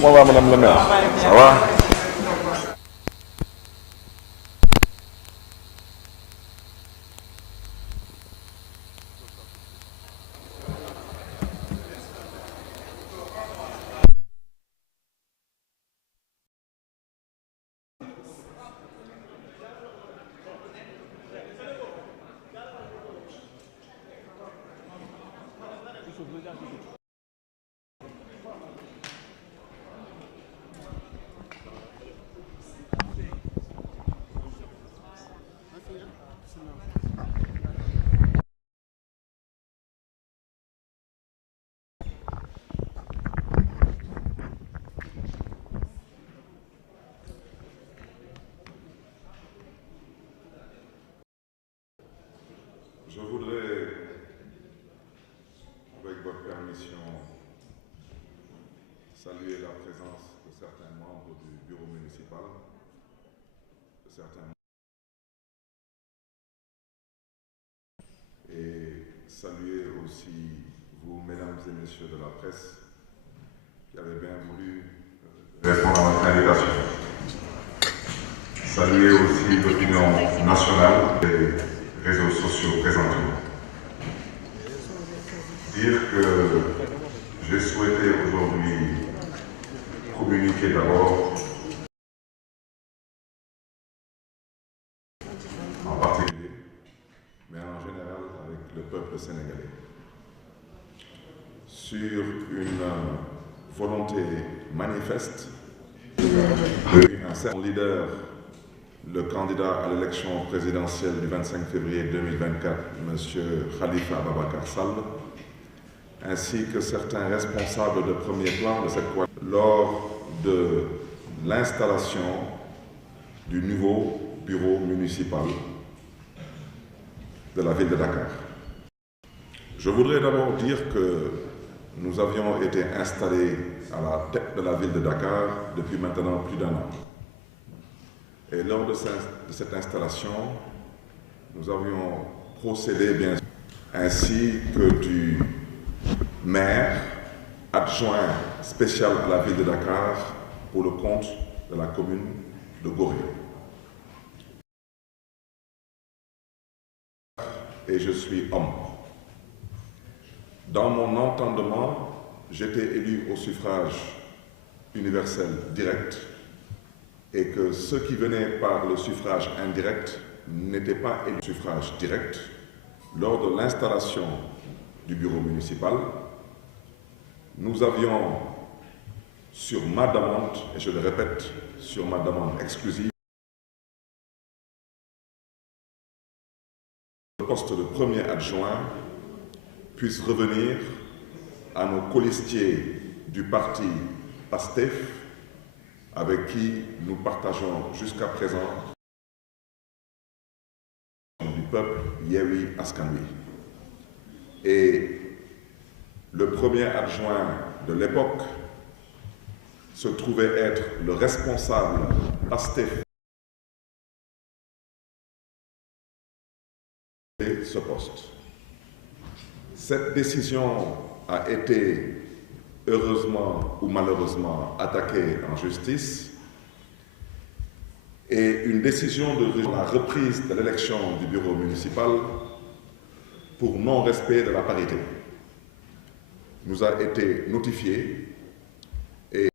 Comment va Madame le maire? Ça va? Je voudrais, avec votre permission, saluer la présence de certains membres du bureau municipal, et saluer aussi vous, mesdames et messieurs de la presse, qui avez bien voulu répondre à notre invitation. Saluer aussi l'opinion nationale des réseaux sociaux présentement. Dire que j'ai souhaité aujourd'hui communiquer d'abord, en particulier, mais en général avec le peuple sénégalais, sur une volonté manifeste d'un certain leader, le candidat à l'élection présidentielle du 25 février 2024, M. Khalifa Ababacar Sall, ainsi que certains responsables de premier plan de cette coalition, lors de l'installation du nouveau bureau municipal de la ville de Dakar. Je voudrais d'abord dire que nous avions été installés à la tête de la ville de Dakar depuis maintenant plus d'un an. Et lors de cette installation, nous avions procédé bien sûr, ainsi que du maire adjoint spécial à la ville de Dakar pour le compte de la commune de Gorée. Et je suis homme. Dans mon entendement, j'étais élu au suffrage universel direct et que ceux qui venaient par le suffrage indirect n'étaient pas élus au suffrage direct. Lors de l'installation du bureau municipal, nous avions, sur ma demande, et je le répète, sur ma demande exclusive, le poste de premier adjoint puisse revenir à nos colistiers du parti PASTEF, avec qui nous partageons jusqu'à présent du peuple Yewwi Askan Wi. Et le premier adjoint de l'époque se trouvait être le responsable PASTEF de ce poste. Cette décision a été heureusement ou malheureusement attaquée en justice et une décision de la reprise de l'élection du bureau municipal pour non-respect de la parité nous a été notifiée et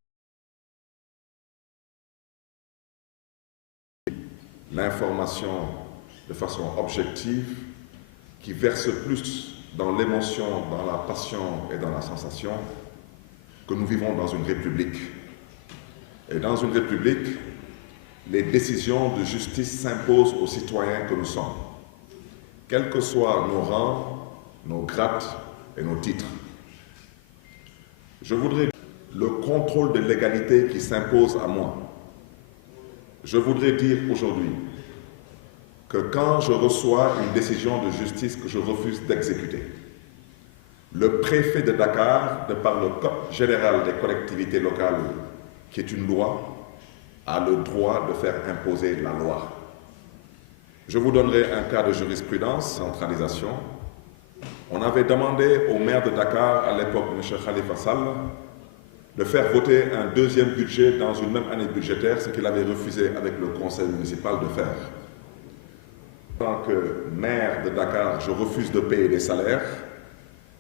l'information de façon objective qui verse plus dans l'émotion, dans la passion et dans la sensation que nous vivons dans une république. Et dans une république, les décisions de justice s'imposent aux citoyens que nous sommes, quels que soient nos rangs, nos grades et nos titres. Je voudrais le contrôle de l'égalité qui s'impose à moi. Je voudrais dire aujourd'hui que quand je reçois une décision de justice que je refuse d'exécuter, le préfet de Dakar, de par le Code général des collectivités locales, qui est une loi, a le droit de faire imposer la loi. Je vous donnerai un cas de jurisprudence, centralisation. On avait demandé au maire de Dakar, à l'époque, M. Khalifa Sall, de faire voter un deuxième budget dans une même année budgétaire, ce qu'il avait refusé avec le conseil municipal de faire. En tant que maire de Dakar, je refuse de payer des salaires.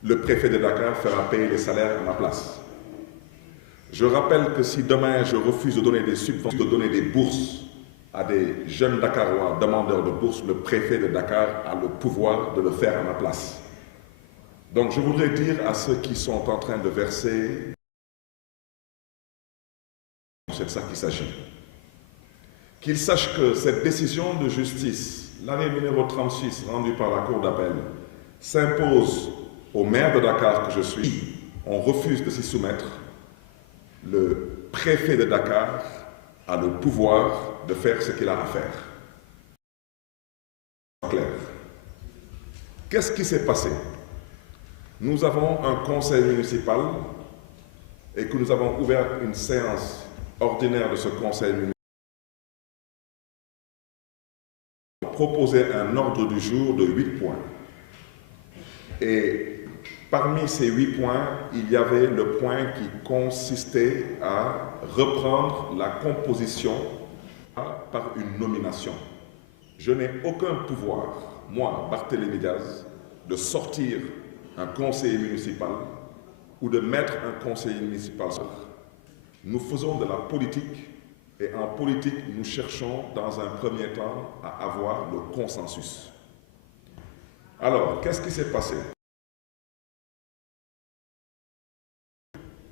Le préfet de Dakar fera payer les salaires à ma place. Je rappelle que si demain je refuse de donner des subventions, de donner des bourses à des jeunes Dakarois demandeurs de bourses, le préfet de Dakar a le pouvoir de le faire à ma place. Donc je voudrais dire à ceux qui sont en train de verser, c'est de ça qu'il s'agit, qu'ils sachent que cette décision de justice, l'arrêt numéro 36 rendu par la Cour d'appel, s'impose au maire de Dakar que je suis. On refuse de s'y soumettre. Le préfet de Dakar a le pouvoir de faire ce qu'il a à faire. Clair. Qu'est-ce qui s'est passé? Nous avons un conseil municipal et que nous avons ouvert une séance ordinaire de ce conseil municipal. Proposé un ordre du jour de 8 points. Et parmi ces 8 points, il y avait le point qui consistait à reprendre la composition par une nomination. Je n'ai aucun pouvoir, moi, Barthélémy Diaz, de sortir un conseiller municipal ou de mettre un conseiller municipal. Nous faisons de la politique et en politique, nous cherchons dans un premier temps à avoir le consensus. Alors, qu'est-ce qui s'est passé?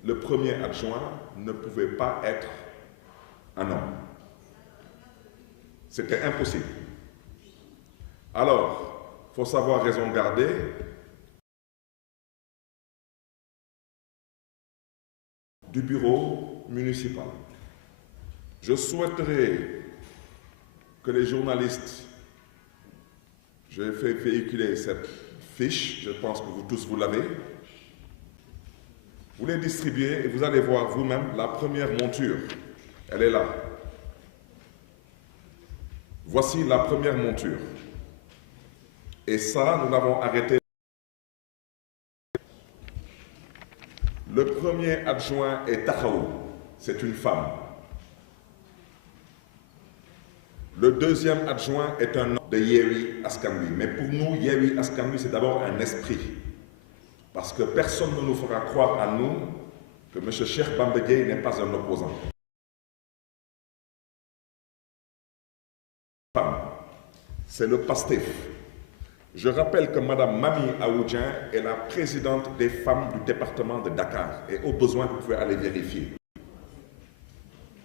Le premier adjoint ne pouvait pas être un homme. C'était impossible. Alors, il faut savoir raison garder. Du bureau municipal. Je souhaiterais que les journalistes, j'ai fait véhiculer cette fiche, je pense que vous tous vous l'avez, vous les distribuez et vous allez voir vous-même la première monture. Elle est là. Voici la première monture. Et ça, nous l'avons arrêté. Le premier adjoint est Tahaou, c'est une femme. Le deuxième adjoint est un homme de Yewwi Askan Wi. Mais pour nous, Yewwi Askan Wi, c'est d'abord un esprit. Parce que personne ne nous fera croire à nous que M. Cheikh Bamba Dièye n'est pas un opposant. C'est le PASTEF. Je rappelle que Mme Mami Aoudjian est la présidente des femmes du département de Dakar. Et au besoin, vous pouvez aller vérifier.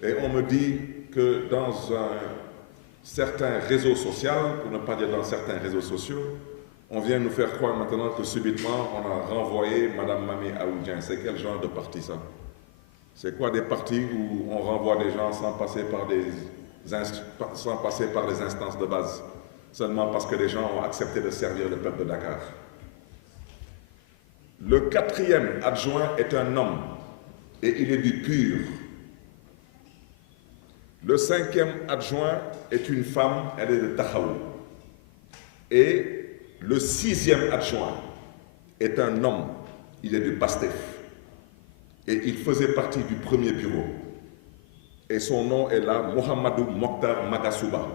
Et on me dit que dans un certain réseau social, pour ne pas dire dans certains réseaux sociaux, on vient nous faire croire maintenant que subitement, on a renvoyé Mme Mami Aoudjian. C'est quel genre de parti ça? C'est quoi des partis où on renvoie des gens sans passer par les instances de base? Seulement parce que les gens ont accepté de servir le peuple de Dakar. Le quatrième adjoint est un homme et il est du pur. Le cinquième adjoint est une femme, elle est de Tahaou. Et le sixième adjoint est un homme, il est du PASTEF. Et il faisait partie du premier bureau. Et son nom est là, Mohamedou Mokhtar Magasuba,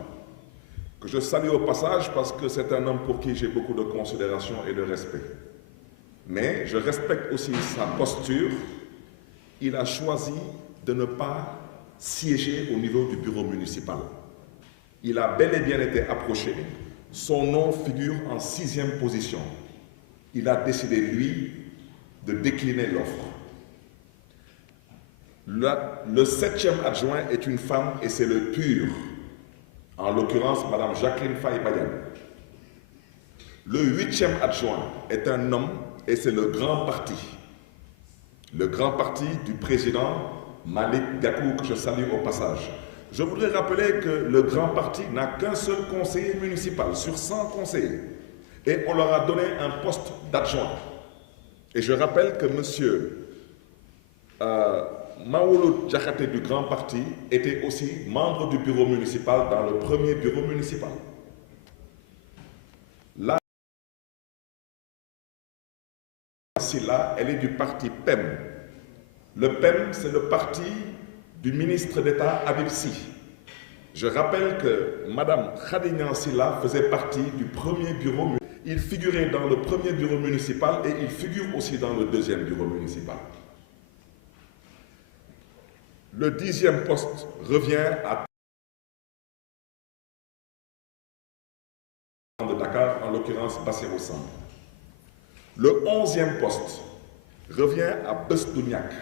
que je salue au passage parce que c'est un homme pour qui j'ai beaucoup de considération et de respect. Mais je respecte aussi sa posture. Il a choisi de ne pas siéger au niveau du bureau municipal. Il a bel et bien été approché. Son nom figure en 6e position. Il a décidé, lui, de décliner l'offre. Le 7e adjoint est une femme et c'est le pur. En l'occurrence, Mme Jacqueline Faye-Bayan. Le 8e adjoint est un homme et c'est le grand parti. Le grand parti du président Malick Gakou, que je salue au passage. Je voudrais rappeler que le grand parti n'a qu'un seul conseiller municipal sur 100 conseillers. Et on leur a donné un poste d'adjoint. Et je rappelle que M. Maouloud Diakhaté du Grand Parti était aussi membre du bureau municipal dans le premier bureau municipal. Là, elle est du parti PEM. Le PEM, c'est le parti du ministre d'État Habib Sy. Je rappelle que Mme Khady Silla faisait partie du premier bureau. Il figurait dans le premier bureau municipal et il figure aussi dans le deuxième bureau municipal. Le 10e poste revient à de Dakar, en l'occurrence Bassirou Samb. Le 11e poste revient à Bestouniak,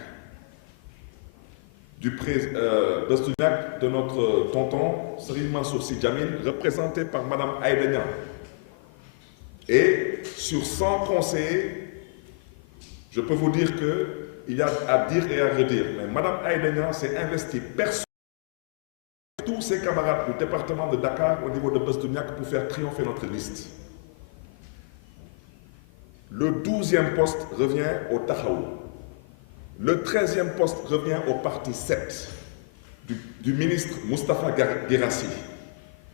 de notre tonton Serigne Mansour Sy Djamil, représenté par Mme Aïda Niang. Et sur 100 conseillers, je peux vous dire qu'il y a à dire et à redire. Mais Mme Aïda Niang s'est investie personnellement tous ses camarades du département de Dakar au niveau de Bestouniak pour faire triompher notre liste. Le 12e poste revient au Tahaou. Le 13e poste revient au parti 7 du ministre Moustapha Guirassy,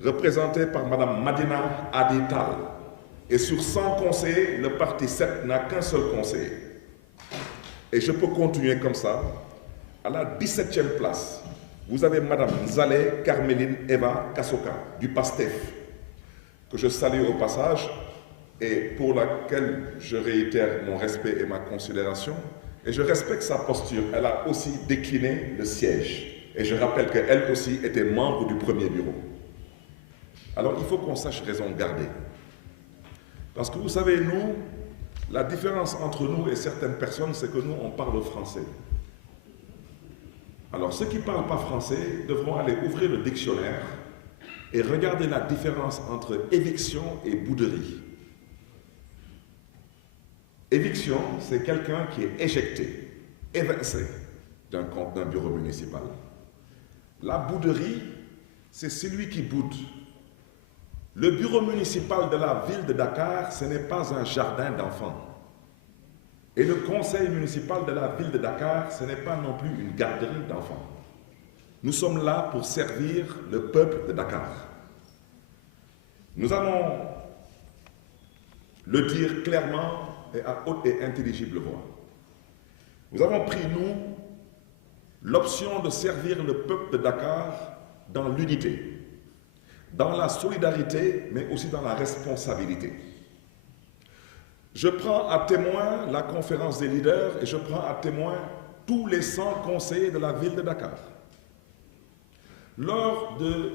représenté par Mme Madina Adital. Et sur 100 conseillers, le parti 7 n'a qu'un seul conseiller. Et je peux continuer comme ça. À la 17e place, vous avez Mme Nzalé Carmeline Eva Kassoka du PASTEF, que je salue au passage et pour laquelle je réitère mon respect et ma considération. Et je respecte sa posture. Elle a aussi décliné le siège. Et je rappelle qu'elle aussi était membre du premier bureau. Alors il faut qu'on sache raison garder. Parce que vous savez, nous, la différence entre nous et certaines personnes, c'est que nous, on parle français. Alors ceux qui ne parlent pas français devront aller ouvrir le dictionnaire et regarder la différence entre éviction et bouderie. Éviction, c'est quelqu'un qui est éjecté, évincé d'un bureau municipal. La bouderie, c'est celui qui boude. Le bureau municipal de la ville de Dakar, ce n'est pas un jardin d'enfants. Et le conseil municipal de la ville de Dakar, ce n'est pas non plus une garderie d'enfants. Nous sommes là pour servir le peuple de Dakar. Nous allons le dire clairement et à haute et intelligible voix. Nous avons pris, nous, l'option de servir le peuple de Dakar dans l'unité, dans la solidarité, mais aussi dans la responsabilité. Je prends à témoin la conférence des leaders et je prends à témoin tous les 100 conseillers de la ville de Dakar. Lors de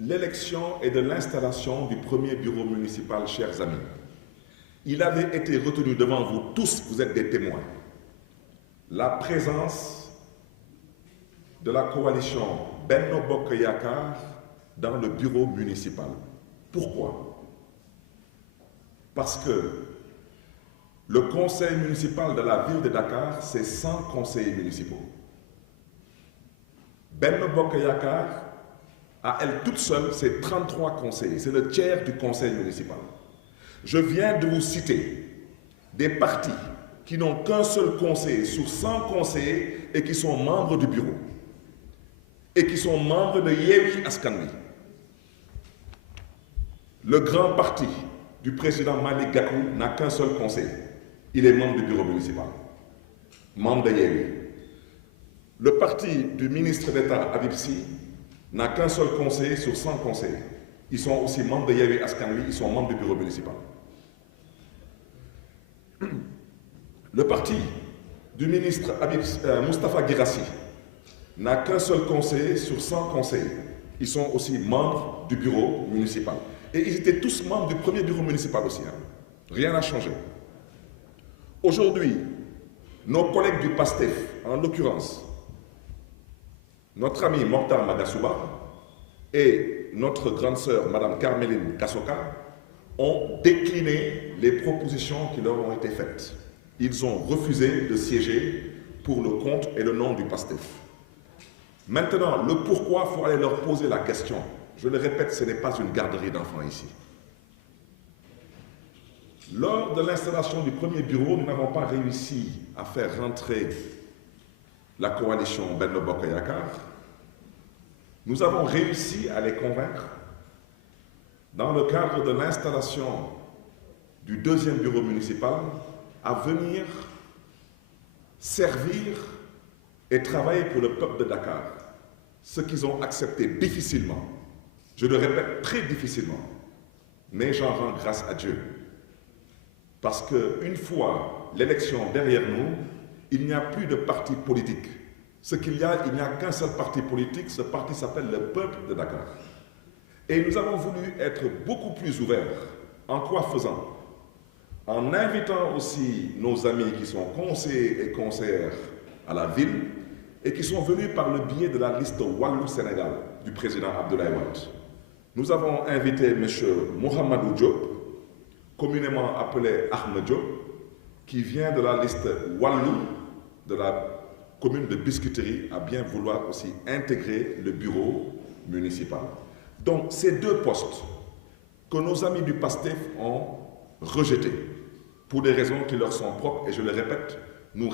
l'élection et de l'installation du premier bureau municipal, chers amis, il avait été retenu devant vous tous, vous êtes des témoins, la présence de la coalition Benno Bokk Yakaar dans le bureau municipal. Pourquoi? Parce que le conseil municipal de la ville de Dakar, c'est 100 conseillers municipaux. Benno Bokk Yakaar, à elle toute seule, c'est 33 conseillers. C'est le tiers du conseil municipal. Je viens de vous citer des partis qui n'ont qu'un seul conseiller sur 100 conseillers et qui sont membres du bureau. Et qui sont membres de Yewwi Askan Wi. Le grand parti du président Malick Gakou n'a qu'un seul conseiller. Il est membre du bureau municipal, membre de Yewwi. Le parti du ministre d'État Habib Sy n'a qu'un seul conseiller sur 100 conseillers. Ils sont aussi membres de Yewwi Askan Wi, ils sont membres du bureau municipal. Le parti du ministre Moustapha Guirassy n'a qu'un seul conseiller sur 100 conseillers. Ils sont aussi membres du bureau municipal. Et ils étaient tous membres du premier bureau municipal aussi. Rien n'a changé. Aujourd'hui, nos collègues du PASTEF, en l'occurrence, notre ami Mokhtar Magasuba et notre grande sœur, Mme Carmeline Kassoka, ont décliné les propositions qui leur ont été faites. Ils ont refusé de siéger pour le compte et le nom du PASTEF. Maintenant, le pourquoi, il faut aller leur poser la question. Je le répète, ce n'est pas une garderie d'enfants ici. Lors de l'installation du premier bureau, nous n'avons pas réussi à faire rentrer la coalition Benno Bokk Yakaar. Nous avons réussi à les convaincre dans le cadre de l'installation du deuxième bureau municipal à venir servir et travailler pour le peuple de Dakar, ce qu'ils ont accepté difficilement, je le répète, très difficilement, mais j'en rends grâce à Dieu. Parce qu'une fois l'élection derrière nous, il n'y a plus de parti politique. Ce qu'il y a, il n'y a qu'un seul parti politique, ce parti s'appelle le peuple de Dakar. Et nous avons voulu être beaucoup plus ouverts. En quoi faisant? En invitant aussi nos amis qui sont conseillers et conseillères à la ville et qui sont venus par le biais de la liste Wallu Sénégal du président Abdoulaye Wade. Nous avons invité M. Mohamedou Diop, communément appelé Ahmed Diop, qui vient de la liste Wallu de la commune de Biscuiterie, à bien vouloir aussi intégrer le bureau municipal. Donc, ces deux postes que nos amis du PASTEF ont rejetés pour des raisons qui leur sont propres, et je le répète,